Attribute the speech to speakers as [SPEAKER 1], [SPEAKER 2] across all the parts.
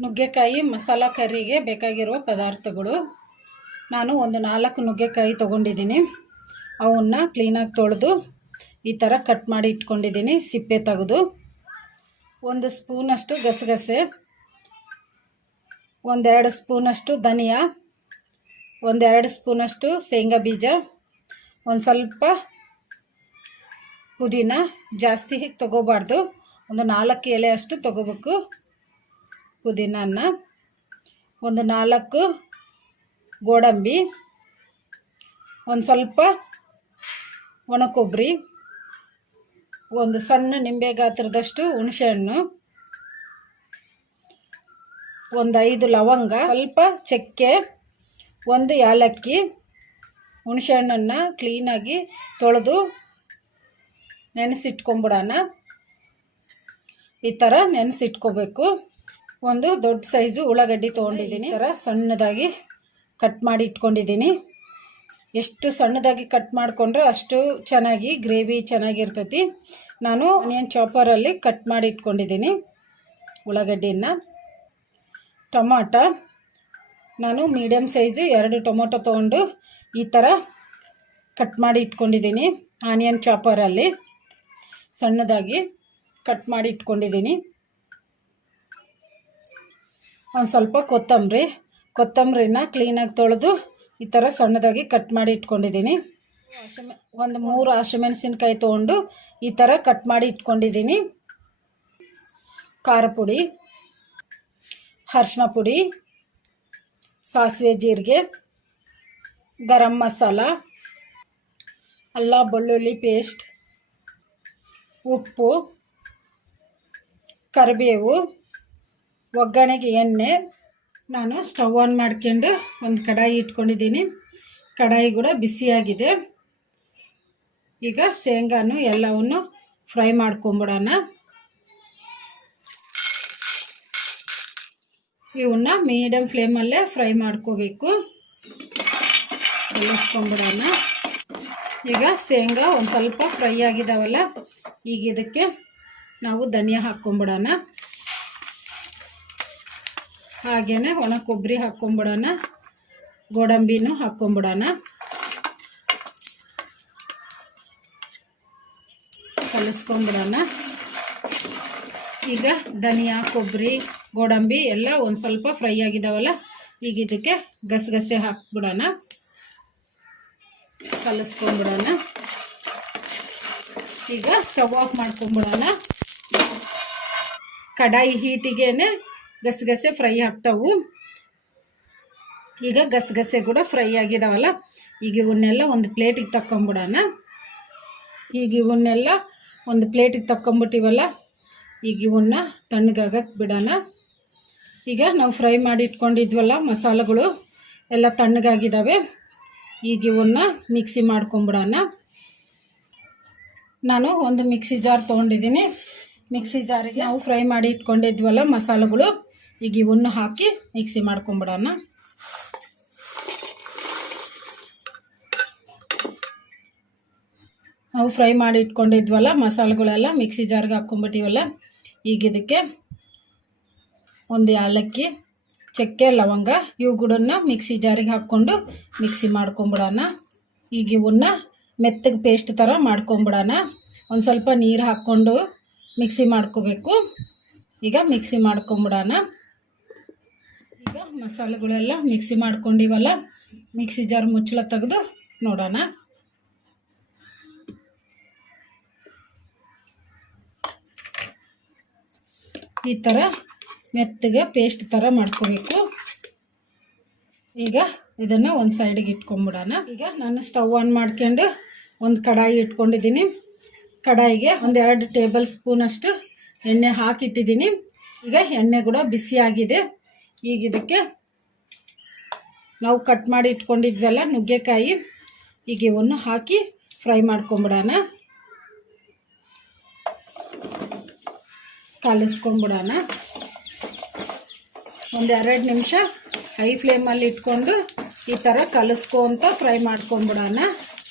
[SPEAKER 1] ನುಗ್ಗೆಕಾಯಿ ಮಸಾಲ ಕರಿಗೆ ಬೇಕಾಗಿರುವ ಪದಾರ್ಥಗಳು. ನಾನು ಒಂದು ನಾಲ್ಕು ನುಗ್ಗೆಕಾಯಿ ತೊಗೊಂಡಿದ್ದೀನಿ. ಅವನ್ನ ಕ್ಲೀನಾಗಿ ತೊಳೆದು ಈ ಥರ ಕಟ್ ಮಾಡಿ ಇಟ್ಕೊಂಡಿದ್ದೀನಿ, ಸಿಪ್ಪೆ ತೆಗೆದು. ಒಂದು ಸ್ಪೂನಷ್ಟು ಗಸಗಸೆ, ಒಂದೆರಡು ಸ್ಪೂನಷ್ಟು ಧನಿಯಾ, ಒಂದೆರಡು ಸ್ಪೂನಷ್ಟು ಶೇಂಗಾ ಬೀಜ, ಒಂದು ಸ್ವಲ್ಪ ಪುದೀನ ಜಾಸ್ತಿ ತೊಗೋಬಾರ್ದು. ಒಂದು ನಾಲ್ಕು ಎಲೆ ಅಷ್ಟು ತೊಗೋಬೇಕು. ಪುದೀನನ್ನ, ಒಂದು ನಾಲ್ಕು ಗೋಡಂಬಿ, ಒಂದು ಸ್ವಲ್ಪ ಒಣ ಕೊಬ್ಬರಿ ಒಂದು ಸಣ್ಣ ನಿಂಬೆ ಗಾತ್ರದಷ್ಟು ಹುಣಸೆಹಣ್ಣು, ಒಂದು ಐದು ಲವಂಗ, ಸ್ವಲ್ಪ ಚಕ್ಕೆ, ಒಂದು ಯಾಲಕ್ಕಿ ಹುಣಸೆಹಣ್ಣನ್ನು ಕ್ಲೀನಾಗಿ ತೊಳೆದು ನೆನೆಸಿಟ್ಕೊಂಬಿಡೋಣ. ಈ ಥರ ನೆನೆಸಿಟ್ಕೋಬೇಕು. ಒಂದು ದೊಡ್ಡ ಸೈಜು ಉಳ್ಳಾಗಡ್ಡಿ ತೊಗೊಂಡಿದ್ದೀನಿ. ಥರ ಸಣ್ಣದಾಗಿ ಕಟ್ ಮಾಡಿ ಇಟ್ಕೊಂಡಿದ್ದೀನಿ. ಎಷ್ಟು ಸಣ್ಣದಾಗಿ ಕಟ್ ಮಾಡಿಕೊಂಡ್ರೆ ಅಷ್ಟು ಚೆನ್ನಾಗಿ ಗ್ರೇವಿ ಚೆನ್ನಾಗಿರ್ತೈತಿ. ನಾನು ಆನಿಯನ್ ಚಾಪರಲ್ಲಿ ಕಟ್ ಮಾಡಿ ಇಟ್ಕೊಂಡಿದ್ದೀನಿ ಉಳ್ಳಾಗಡ್ಡಿನ ಟೊಮಾಟ. ನಾನು ಮೀಡಿಯಮ್ ಸೈಜು ಎರಡು ಟೊಮೊಟೊ ತೊಗೊಂಡು ಈ ಥರ ಕಟ್ ಮಾಡಿ ಇಟ್ಕೊಂಡಿದ್ದೀನಿ ಆನಿಯನ್ ಚಾಪರಲ್ಲಿ ಸಣ್ಣದಾಗಿ ಕಟ್ ಮಾಡಿ ಇಟ್ಕೊಂಡಿದ್ದೀನಿ. ಒಂದು ಸ್ವಲ್ಪ ಕೊತ್ತಂಬರಿ. ಕೊತ್ತಂಬರಿನ ಕ್ಲೀನಾಗಿ ತೊಳೆದು ಈ ಥರ ಸಣ್ಣದಾಗಿ ಕಟ್ ಮಾಡಿ ಇಟ್ಕೊಂಡಿದ್ದೀನಿ ಹಸಿಮೆ, ಒಂದು ಮೂರು ಹಸಿಮೆಣಸಿನ್ಕಾಯಿ ತೊಗೊಂಡು ಈ ಥರ ಕಟ್ ಮಾಡಿ ಇಟ್ಕೊಂಡಿದ್ದೀನಿ ಖಾರ ಪುಡಿ ಅರ್ಶಿನ ಪುಡಿ, ಸಾಸಿವೆ ಜೀರಿಗೆ, ಗರಂ ಮಸಾಲ, ಅಲ್ಲ ಬೆಳ್ಳುಳ್ಳಿ ಪೇಸ್ಟ್ ಉಪ್ಪು, ಕರಿಬೇವು ಒಗ್ಗರಣೆಗೆ ಎಣ್ಣೆ, ನಾನು ಸ್ಟವ್ ಆನ್ ಮಾಡ್ಕೊಂಡು ಒಂದು ಕಡಾಯಿ ಇಟ್ಕೊಂಡಿದ್ದೀನಿ. ಕಡಾಯಿ ಕೂಡ ಬಿಸಿಯಾಗಿದೆ. ಈಗ ಶೇಂಗಾನು ಎಲ್ಲವನ್ನು ಫ್ರೈ ಮಾಡ್ಕೊಂಬಿಡೋಣ. ಇವನ್ನ ಮೀಡಿಯಮ್ ಫ್ಲೇಮಲ್ಲೇ ಫ್ರೈ ಮಾಡ್ಕೋಬೇಕು. ಕಲಿಸ್ಕೊಂಬಿಡೋಣ ಈಗ ಶೇಂಗಾ ಒಂದು ಸ್ವಲ್ಪ ಫ್ರೈ ಆಗಿದಾವಲ್ಲ, ಈಗ ಇದಕ್ಕೆ ನಾವು ಧನಿಯಾ ಹಾಕ್ಕೊಂಬಿಡೋಣ. ಹಾಗೇನೆ ಒಣ ಕೊಬ್ಬರಿ ಹಾಕ್ಕೊಂಬಿಡೋಣ. ಗೋಡಂಬಿನೂ ಹಾಕ್ಕೊಂಬಿಡೋಣ. ಕಲಿಸ್ಕೊಂಬಿಡೋಣ. ಈಗ ಧನಿಯಾ, ಕೊಬ್ಬರಿ, ಗೋಡಂಬಿ ಎಲ್ಲ ಒಂದು ಸ್ವಲ್ಪ ಫ್ರೈ ಆಗಿದಾವಲ್ಲ, ಈಗ ಇದಕ್ಕೆ ಗಸಗಸೆ ಹಾಕ್ಬಿಡೋಣ. ಕಲಿಸ್ಕೊಂಬಿಡೋಣ. ಈಗ ಸ್ಟವ್ ಆಫ್ ಮಾಡ್ಕೊಂಬಿಡೋಣ. ಕಡಾಯಿ ಹೀಟಿಗೇನೆ ಗಸಗಸೆ ಫ್ರೈ ಆಗ್ತಾವು. ಈಗ ಗಸಗಸೆ ಕೂಡ ಫ್ರೈ ಆಗಿದಾವಲ್ಲ, ಈಗ ಇವನ್ನೆಲ್ಲ ಒಂದು ಪ್ಲೇಟಿಗೆ ತಕ್ಕೊಂಬಿಡೋಣ. ಈಗ ಇವನ್ನೆಲ್ಲ ಒಂದು ಪ್ಲೇಟಿಗೆ ತಕ್ಕೊಂಬಿಟ್ಟಿವಲ್ಲ, ಈಗ ಇವನ್ನ ತಣ್ಣಗಾಗಕ್ಕೆ ಬಿಡೋಣ. ಈಗ ನಾವು ಫ್ರೈ ಮಾಡಿ ಇಟ್ಕೊಂಡಿದ್ವಲ್ಲ ಮಸಾಲೆಗಳು, ಎಲ್ಲ ತಣ್ಣಗಾಗಿದ್ದಾವೆ ಈಗ ಇವನ್ನ ಮಿಕ್ಸಿ ಮಾಡ್ಕೊಂಬಿಡೋಣ. ನಾನು ಒಂದು ಮಿಕ್ಸಿ ಜಾರ್ ತೊಗೊಂಡಿದ್ದೀನಿ. ಮಿಕ್ಸಿ ಜಾರಿಗೆ ನಾವು ಫ್ರೈ ಮಾಡಿ ಇಟ್ಕೊಂಡಿದ್ವಲ್ಲ ಮಸಾಲೆಗಳು ಈಗ ಇವನ್ನು ಹಾಕಿ ಮಿಕ್ಸಿ ಮಾಡ್ಕೊಂಬಿಡೋಣ. ನಾವು ಫ್ರೈ ಮಾಡಿ ಇಟ್ಕೊಂಡಿದ್ವಲ್ಲ, ಮಸಾಲೆಗಳೆಲ್ಲ ಮಿಕ್ಸಿ ಜಾರ್ಗೆ ಹಾಕ್ಕೊಂಬಿಟ್ಟಿವಲ್ಲ, ಈಗ ಇದಕ್ಕೆ ಒಂದು ಏಲಕ್ಕಿ, ಚಕ್ಕೆ, ಲವಂಗ ಇವುಗಳನ್ನ ಮಿಕ್ಸಿ ಜಾರಿಗೆ ಹಾಕ್ಕೊಂಡು ಮಿಕ್ಸಿ ಮಾಡ್ಕೊಂಬಿಡೋಣ. ಈಗ ಇವನ್ನ ಮೆತ್ತಗೆ ಪೇಸ್ಟ್ ಥರ ಮಾಡ್ಕೊಂಬಿಡೋಣ. ಒಂದು ಸ್ವಲ್ಪ ನೀರು ಹಾಕ್ಕೊಂಡು ಮಿಕ್ಸಿ ಮಾಡ್ಕೋಬೇಕು. ಈಗ ಮಿಕ್ಸಿ ಮಾಡ್ಕೊಂಬಿಡೋಣ. ಮಸಾಲೆಗಳೆಲ್ಲ ಮಿಕ್ಸಿ ಮಾಡ್ಕೊಂಡಿವಲ್ಲ, ಮಿಕ್ಸಿ ಜಾರ್ ಮುಚ್ಚಳ ತೆಗೆದು ನೋಡೋಣ. ಈ ಥರ ಮೆತ್ತಗೆ ಪೇಸ್ಟ್ ಥರ ಮಾಡ್ಕೋಬೇಕು. ಈಗ ಇದನ್ನು ಒಂದು ಸೈಡಿಗೆ ಇಟ್ಕೊಂಬಿಡೋಣ. ಈಗ ನಾನು ಸ್ಟವ್ ಆನ್ ಮಾಡ್ಕೊಂಡು ಒಂದು ಕಡಾಯಿ ಇಟ್ಕೊಂಡಿದ್ದೀನಿ. ಕಡಾಯಿಗೆ ಒಂದು ಎರಡು ಟೇಬಲ್ ಸ್ಪೂನಷ್ಟು ಎಣ್ಣೆ ಹಾಕಿಟ್ಟಿದ್ದೀನಿ. ಈಗ ಎಣ್ಣೆ ಕೂಡ ಬಿಸಿಯಾಗಿದೆ. ಈಗ ಇದಕ್ಕೆ ನಾವು ಕಟ್ ಮಾಡಿ ಇಟ್ಕೊಂಡಿದ್ವಲ್ಲ ನುಗ್ಗೆಕಾಯಿ ಈಗ ಇವನ್ನು ಹಾಕಿ ಫ್ರೈ ಮಾಡ್ಕೊಂಬಿಡೋಣ. ಕಲಿಸ್ಕೊಂಬಿಡೋಣ. ಒಂದು ಎರಡು ನಿಮಿಷ ಹೈ ಫ್ಲೇಮಲ್ಲಿ ಇಟ್ಕೊಂಡು ಈ ಥರ ಕಲಿಸ್ಕೊಂತ ಫ್ರೈ ಮಾಡ್ಕೊಂಬಿಡೋಣ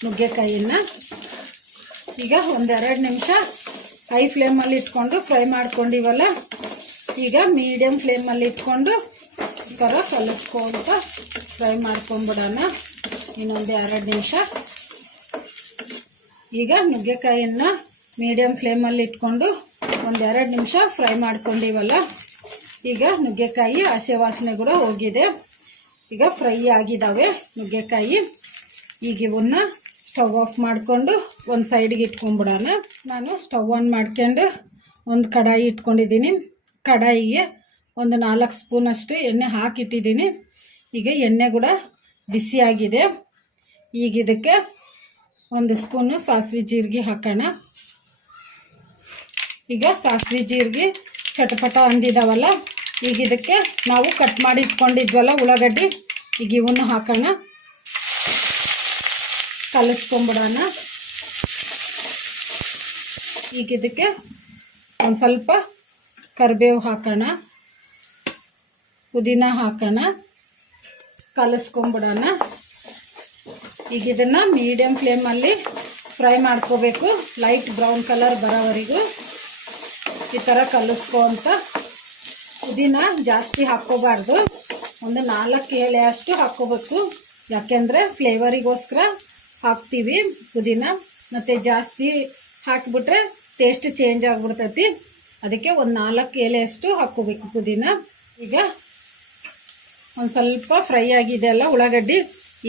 [SPEAKER 1] ನುಗ್ಗೆಕಾಯಿನ ಈಗ ಒಂದೆರಡು ನಿಮಿಷ ಹೈ ಫ್ಲೇಮಲ್ಲಿ ಇಟ್ಕೊಂಡು ಫ್ರೈ ಮಾಡ್ಕೊಂಡಿವಲ್ಲ, ಈಗ ಮೀಡಿಯಮ್ ಫ್ಲೇಮಲ್ಲಿ ಇಟ್ಕೊಂಡು ಥರ ಕಲಿಸ್ಕೊಂತ ಫ್ರೈ ಮಾಡ್ಕೊಂಬಿಡೋಣ. ಇನ್ನೊಂದು ಎರಡು ನಿಮಿಷ. ಈಗ ನುಗ್ಗೆಕಾಯಿಯನ್ನು ಮೀಡಿಯಮ್ ಫ್ಲೇಮಲ್ಲಿ ಇಟ್ಕೊಂಡು ಒಂದೆರಡು ನಿಮಿಷ ಫ್ರೈ ಮಾಡ್ಕೊಂಡಿವಲ್ಲ. ಈಗ ನುಗ್ಗೆಕಾಯಿ ಹಸೆ ವಾಸನೆ ಕೂಡ ಹೋಗಿದೆ. ಈಗ ಫ್ರೈ ಆಗಿದ್ದಾವೆ ನುಗ್ಗೆಕಾಯಿ. ಈಗ ಇವನ್ನ ಸ್ಟವ್ ಆಫ್ ಮಾಡಿಕೊಂಡು ಒಂದು ಸೈಡಿಗೆ ಇಟ್ಕೊಂಡ್ಬಿಡೋಣ ನಾನು ಸ್ಟವ್ ಆನ್ ಮಾಡ್ಕೊಂಡು ಒಂದು ಕಡಾಯಿ ಇಟ್ಕೊಂಡಿದ್ದೀನಿ. ಕಡಾಯಿಗೆ ಒಂದು ನಾಲ್ಕು ಸ್ಪೂನಷ್ಟು ಎಣ್ಣೆ ಹಾಕಿಟ್ಟಿದ್ದೀನಿ. ಈಗ ಎಣ್ಣೆ ಕೂಡ ಬಿಸಿಯಾಗಿದೆ ಈಗ ಇದಕ್ಕೆ ಒಂದು ಸ್ಪೂನು ಸಾಸಿವೆ ಜೀರಿಗೆ ಹಾಕೋಣ. ಈಗ ಸಾಸಿವೆ ಜೀರಿಗೆ ಚಟಪಟ ಅಂದಿದಾವಲ್ಲ, ಈಗ ಇದಕ್ಕೆ ನಾವು ಕಟ್ ಮಾಡಿ ಇಟ್ಕೊಂಡಿದ್ವಲ್ಲ ಉಳ್ಳಾಗಡ್ಡಿ, ಈಗ ಇವನ್ನು ಹಾಕೋಣ. ಕಲಿಸ್ಕೊಂಬಿಡೋಣ. ಈಗ ಇದಕ್ಕೆ ಒಂದು ಸ್ವಲ್ಪ ಕರಿಬೇವು ಹಾಕೋಣ. ಪುದೀನ ಹಾಕೋಣ. ಕಲಿಸ್ಕೊಂಬಿಡೋಣ. ಈಗ ಇದನ್ನು ಮೀಡಿಯಮ್ ಫ್ಲೇಮಲ್ಲಿ ಫ್ರೈ ಮಾಡ್ಕೋಬೇಕು. ಲೈಟ್ ಬ್ರೌನ್ ಕಲರ್ ಬರೋವರೆಗೂ ಈ ಥರ ಕಲಿಸ್ಕೊ ಅಂತ. ಪುದೀನ ಜಾಸ್ತಿ ಹಾಕ್ಕೋಬಾರ್ದು. ಒಂದು ನಾಲ್ಕು ಎಲೆ ಅಷ್ಟು ಹಾಕ್ಕೋಬೇಕು. ಯಾಕೆಂದರೆ ಫ್ಲೇವರಿಗೋಸ್ಕರ ಹಾಕ್ತೀವಿ ಪುದೀನ. ಮತ್ತು ಜಾಸ್ತಿ ಹಾಕಿಬಿಟ್ರೆ ಟೇಸ್ಟ್ ಚೇಂಜ್ ಆಗಿಬಿಡ್ತೈತಿ. ಅದಕ್ಕೆ ಒಂದು ನಾಲ್ಕು ಎಲೆಯಷ್ಟು ಹಾಕ್ಕೋಬೇಕು ಪುದೀನ. ಈಗ ಒಂದು ಸ್ವಲ್ಪ ಫ್ರೈ ಆಗಿದೆ ಅಲ್ಲ ಉಳ್ಳಾಗಡ್ಡಿ,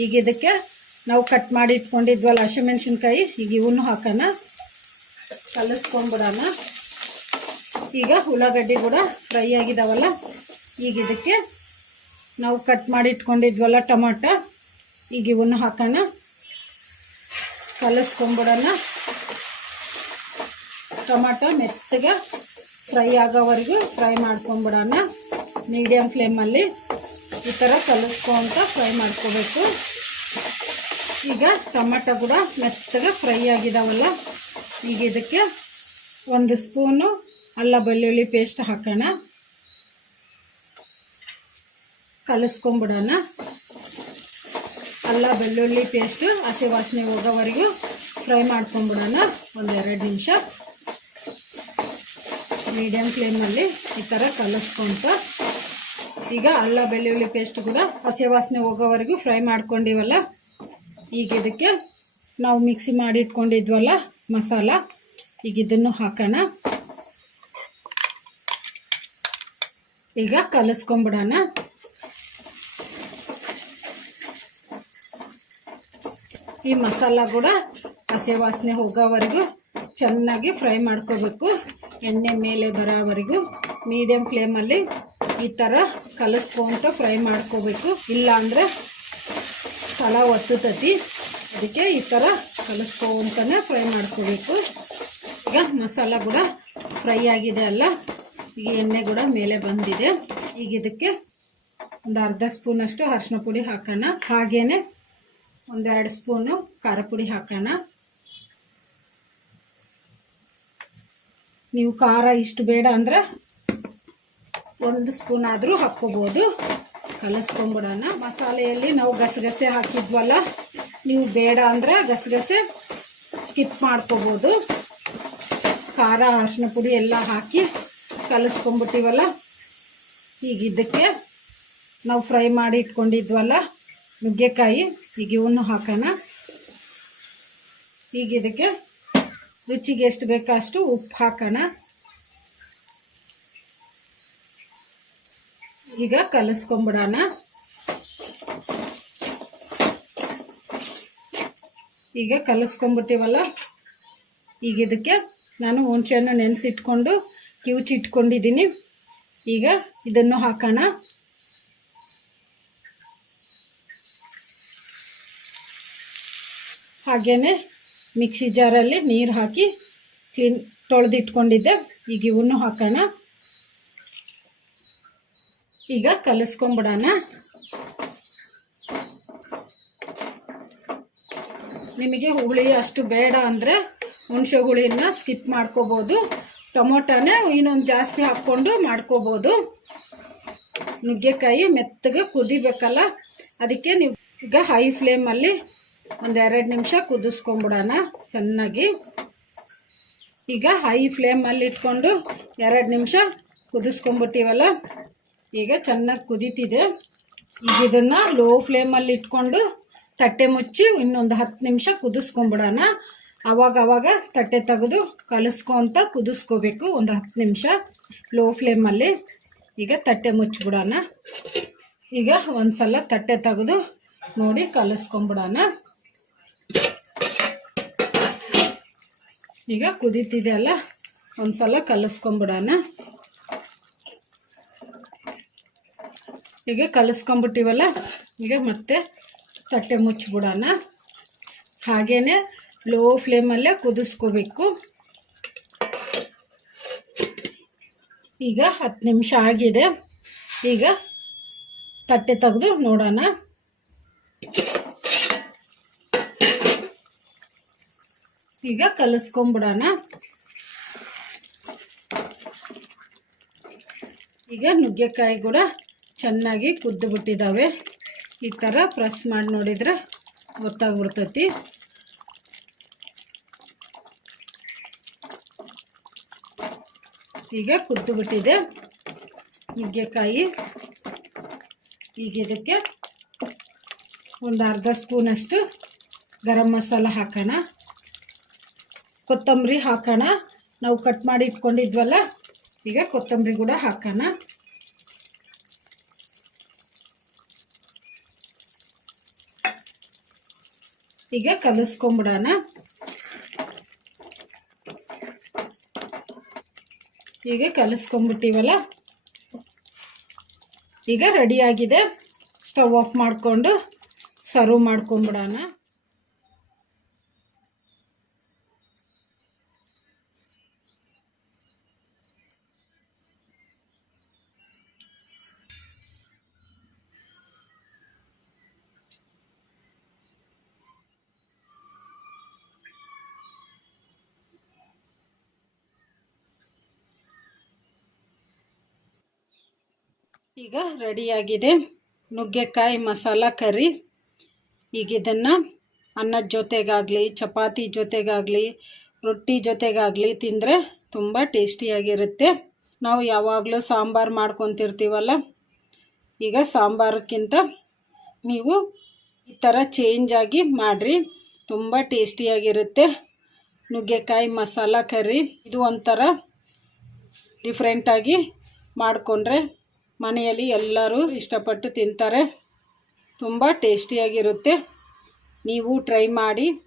[SPEAKER 1] ಈಗ ಇದಕ್ಕೆ ನಾವು ಕಟ್ ಮಾಡಿ ಇಟ್ಕೊಂಡಿದ್ವಲ್ಲ ಹಸಿಮೆಣ್ಸಿನ್ಕಾಯಿ, ಈಗ ಇವನು ಹಾಕೋಣ. ಕಲಿಸ್ಕೊಂಬಿಡೋಣ ಈಗ ಉಳ್ಳಾಗಡ್ಡಿ ಕೂಡ ಫ್ರೈ ಆಗಿದಾವಲ್ಲ, ಈಗ ಇದಕ್ಕೆ ನಾವು ಕಟ್ ಮಾಡಿ ಇಟ್ಕೊಂಡಿದ್ವಲ್ಲ ಟೊಮಾಟ, ಈಗ ಇವನ್ನು ಹಾಕೋಣ. ಕಲಿಸ್ಕೊಂಬಿಡೋಣ ಟೊಮಾಟ ಮೆತ್ತಗೆ ಫ್ರೈ ಆಗೋವರೆಗೂ ಫ್ರೈ ಮಾಡ್ಕೊಂಬಿಡೋಣ ಮೀಡಿಯಮ್ ಫ್ಲೇಮಲ್ಲಿ. ಈ ಥರ ಕಲಿಸ್ಕೊಂತ ಫ್ರೈ ಮಾಡ್ಕೋಬೇಕು. ಈಗ ಟೊಮೆಟೊ ಕೂಡ ಮೆತ್ತಗೆ ಫ್ರೈ ಆಗಿದಾವಲ್ಲ, ಈಗ ಇದಕ್ಕೆ ಒಂದು ಸ್ಪೂನು ಅಲ್ಲ ಬೆಳ್ಳುಳ್ಳಿ ಪೇಸ್ಟ್ ಹಾಕೋಣ. ಕಲಿಸ್ಕೊಂಬಿಡೋಣ. ಅಲ್ಲ ಬೆಳ್ಳುಳ್ಳಿ ಪೇಸ್ಟ್ ಹಸಿ ವಾಸನೆ ಹೋಗೋವರೆಗೂ ಫ್ರೈ ಮಾಡ್ಕೊಂಬಿಡೋಣ ಒಂದೆರಡು ನಿಮಿಷ. ಮೀಡಿಯಮ್ ಫ್ಲೇಮಲ್ಲಿ ಈ ಥರ ಕಲಿಸ್ಕೊಂತ ಈಗ ಅಲ್ಲ, ಬೆಳ್ಳುಳ್ಳಿ ಪೇಸ್ಟ್ ಕೂಡ ಹಸಿ ವಾಸನೆ ಹೋಗೋವರೆಗೂ ಫ್ರೈ ಮಾಡ್ಕೊಂಡಿವಲ್ಲ, ಈಗ ಇದಕ್ಕೆ ನಾವು ಮಿಕ್ಸಿ ಮಾಡಿ ಇಟ್ಕೊಂಡಿದ್ವಲ್ಲ ಮಸಾಲ, ಈಗ ಇದನ್ನು ಹಾಕೋಣ. ಈಗ ಕಲಸ್ಕೊಂಬಿಡೋಣ. ಈ ಮಸಾಲ ಕೂಡ ಹಸಿ ವಾಸನೆ ಹೋಗೋವರೆಗೂ ಚೆನ್ನಾಗಿ ಫ್ರೈ ಮಾಡ್ಕೋಬೇಕು. ಎಣ್ಣೆ ಮೇಲೆ ಬರೋವರೆಗೂ ಮೀಡಿಯಮ್ ಫ್ಲೇಮಲ್ಲಿ ಈ ಥರ ಕಲಿಸ್ಕೊಂತ ಫ್ರೈ ಮಾಡ್ಕೋಬೇಕು. ಇಲ್ಲ ಅಂದರೆ ತಲ ಒತ್ತತತಿ. ಅದಕ್ಕೆ ಈ ಥರ ಕಲಿಸ್ಕೊಂತನೇ ಫ್ರೈ ಮಾಡ್ಕೋಬೇಕು. ಈಗ ಮಸಾಲ ಕೂಡ ಫ್ರೈ ಆಗಿದೆ ಅಲ್ಲ? ಈಗ ಎಣ್ಣೆ ಕೂಡ ಮೇಲೆ ಬಂದಿದೆ. ಈಗ ಇದಕ್ಕೆ ಒಂದು ಅರ್ಧ ಸ್ಪೂನಷ್ಟು ಅರಿಶಿನ ಪುಡಿ ಹಾಕೋಣ. ಹಾಗೇನೆ ಒಂದೆರಡು ಸ್ಪೂನು ಖಾರ ಪುಡಿ ಹಾಕೋಣ. ನೀವು ಖಾರ ಇಷ್ಟು ಬೇಡ ಅಂದ್ರೆ ಒಂದು ಸ್ಪೂನ್ ಆದರೂ ಹಾಕ್ಕೋಬೋದು. ಕಲಸ್ಕೊಂಬಿಡೋಣ ಮಸಾಲೆಯಲ್ಲಿ ನಾವು ಗಸಗಸೆ ಹಾಕಿದ್ವಲ್ಲ, ನೀವು ಬೇಡ ಅಂದರೆ ಗಸಗಸೆ ಸ್ಕಿಪ್ ಮಾಡ್ಕೋಬೋದು. ಖಾರ ಅರಿಶಿನ ಪುಡಿ ಎಲ್ಲ ಹಾಕಿ ಕಲಿಸ್ಕೊಂಬಿಟ್ಟಿವಲ್ಲ ಈಗ ಇದಕ್ಕೆ ನಾವು ಫ್ರೈ ಮಾಡಿ ಇಟ್ಕೊಂಡಿದ್ವಲ್ಲ, ನುಗ್ಗೆಕಾಯಿ, ಈಗ ಇವನ್ನು ಹಾಕೋಣ. ಈಗ ಇದಕ್ಕೆ ರುಚಿಗೆ ಎಷ್ಟು ಬೇಕೋ ಅಷ್ಟು ಉಪ್ಪು ಹಾಕೋಣ. ಈಗ ಕಲಿಸ್ಕೊಂಬಿಡೋಣ. ಈಗ ಕಲಿಸ್ಕೊಂಬಿಟ್ಟಿವಲ್ಲ? ಈಗ ಇದಕ್ಕೆ ನಾನು ಹುಣಸೆಹಣ್ಣು ನೆನೆಸಿಟ್ಕೊಂಡು ಕಿವುಚಿಟ್ಕೊಂಡಿದ್ದೀನಿ ಈಗ ಇದನ್ನು ಹಾಕೋಣ. ಹಾಗೆಯೇ ಮಿಕ್ಸಿ ಜಾರಲ್ಲಿ ನೀರು ಹಾಕಿ ಕ್ಲೀನ್ ತೊಳೆದಿಟ್ಕೊಂಡಿದ್ದೆ. ಈಗ ಇವನ್ನು ಹಾಕೋಣ. ಈಗ ಕಲಿಸ್ಕೊಂಬಿಡೋಣ. ನಿಮಗೆ ಹುಳಿ ಅಷ್ಟು ಬೇಡ ಅಂದರೆ ಹುಣಸೆ ಹುಳಿನ ಸ್ಕಿಪ್ ಮಾಡ್ಕೋಬೋದು. ಟೊಮೊಟೊನೇ ಇನ್ನೊಂದು ಜಾಸ್ತಿ ಹಾಕ್ಕೊಂಡು ಮಾಡ್ಕೋಬೋದು. ನುಗ್ಗೆಕಾಯಿ ಮೆತ್ತಗೆ ಕುದಿಬೇಕಲ್ಲ, ಅದಕ್ಕೆ ನೀವು ಈಗ ಹೈ ಫ್ಲೇಮಲ್ಲಿ ಒಂದು ಎರಡು ನಿಮಿಷ ಕುದಿಸ್ಕೊಂಬಿಡೋಣ ಚೆನ್ನಾಗಿ. ಈಗ ಹೈ ಫ್ಲೇಮಲ್ಲಿ ಇಟ್ಕೊಂಡು ಎರಡು ನಿಮಿಷ ಕುದಿಸ್ಕೊಂಬಿಟ್ಟಿವಲ್ಲ ಈಗ ಚೆನ್ನಾಗಿ ಕುದೀತಿದೆ. ಈಗ ಇದನ್ನು ಲೋ ಫ್ಲೇಮಲ್ಲಿ ಇಟ್ಕೊಂಡು ತಟ್ಟೆ ಮುಚ್ಚಿ ಇನ್ನೊಂದು ಹತ್ತು ನಿಮಿಷ ಕುದಿಸ್ಕೊಂಬಿಡೋಣ. ಅವಾಗ ಅವಾಗ ತಟ್ಟೆ ತೆಗೆದು ಕಲಿಸ್ಕೊಂತ ಕುದಿಸ್ಕೋಬೇಕು ಒಂದು ಹತ್ತು ನಿಮಿಷ ಲೋ ಫ್ಲೇಮಲ್ಲಿ ಈಗ ತಟ್ಟೆ ಮುಚ್ಚಿಬಿಡೋಣ. ಈಗ ಒಂದು ಸಲ ತಟ್ಟೆ ತೆಗೆದು ನೋಡಿ ಕಲಿಸ್ಕೊಂಬಿಡೋಣ. ಈಗ ಕುದೀತಿದೆ ಅಲ್ಲ ಒಂದು ಸಲ ಕಲಿಸ್ಕೊಂಬಿಡೋಣ. ಈಗ ಕಲಿಸ್ಕೊಂಬಿಟ್ಟಿವಲ್ಲ ಈಗ ಮತ್ತೆ ತಟ್ಟೆ ಮುಚ್ಚಿಬಿಡೋಣ. ಹಾಗೇ ಲೋ ಫ್ಲೇಮಲ್ಲೇ ಕುದಿಸ್ಕೋಬೇಕು. ಈಗ ಹತ್ತು ನಿಮಿಷ ಆಗಿದೆ. ಈಗ ತಟ್ಟೆ ತೆಗೆದು ನೋಡೋಣ. ಈಗ ಕಲಿಸ್ಕೊಂಬಿಡೋಣ ಈಗ ನುಗ್ಗೆಕಾಯಿ ಕೂಡ ಚೆನ್ನಾಗಿ ಕುದ್ದು ಬಿಟ್ಟಿದ್ದಾವೆ. ಈ ಥರ ಪ್ರೆಸ್ ಮಾಡಿ ನೋಡಿದರೆ ಗೊತ್ತಾಗ್ಬಿಡ್ತೈತಿ. ಈಗ ಕುದ್ದು ಬಿಟ್ಟಿದೆ. ನುಗ್ಗೆಕಾಯಿ. ಈಗ ಇದಕ್ಕೆ ಒಂದು ಅರ್ಧ ಸ್ಪೂನಷ್ಟು ಗರಂ ಮಸಾಲ ಹಾಕೋಣ. ಕೊತ್ತಂಬರಿ ಹಾಕೋಣ. ನಾವು ಕಟ್ ಮಾಡಿ ಇಟ್ಕೊಂಡಿದ್ವಲ್ಲ, ಈಗ ಕೊತ್ತಂಬರಿ ಕೂಡ ಹಾಕೋಣ. ಈಗ ಕಲಿಸ್ಕೊಂಬಿಡೋಣ. ಈಗ ಕಲಿಸ್ಕೊಂಬಿಟ್ಟಿವಲ್ಲ? ಈಗ ರೆಡಿಯಾಗಿದೆ ಸ್ಟವ್ ಆಫ್ ಮಾಡಿಕೊಂಡು ಸರ್ವ್ ಮಾಡ್ಕೊಂಬಿಡೋಣ. ಈಗ ರೆಡಿಯಾಗಿದೆ. ನುಗ್ಗೆಕಾಯಿ ಮಸಾಲ ಕರಿ. ಈಗ ಇದನ್ನು ಅನ್ನದ ಜೊತೆಗಾಗಲಿ, ಚಪಾತಿ ಜೊತೆಗಾಗಲಿ, ರೊಟ್ಟಿ ಜೊತೆಗಾಗಲಿ ತಿಂದರೆ ತುಂಬ ಟೇಸ್ಟಿಯಾಗಿರುತ್ತೆ. ನಾವು ಯಾವಾಗಲೂ ಸಾಂಬಾರು ಮಾಡ್ಕೊತಿರ್ತೀವಲ್ಲ? ಈಗ ಸಾಂಬಾರಕ್ಕಿಂತ ನೀವು ಈ ಥರ ಚೇಂಜ್ ಆಗಿ ಮಾಡಿರಿ. ತುಂಬ ಟೇಸ್ಟಿಯಾಗಿರುತ್ತೆ. ನುಗ್ಗೆಕಾಯಿ ಮಸಾಲ ಕರಿ. ಇದು ಒಂಥರ ಡಿಫ್ರೆಂಟಾಗಿ ಮಾಡಿಕೊಂಡ್ರೆ ಮನೆಯಲ್ಲಿ ಎಲ್ಲರೂ ಇಷ್ಟಪಟ್ಟು ತಿಂತಾರೆ. ತುಂಬ ಟೇಸ್ಟಿಯಾಗಿರುತ್ತೆ. ನೀವು ಟ್ರೈ ಮಾಡಿ.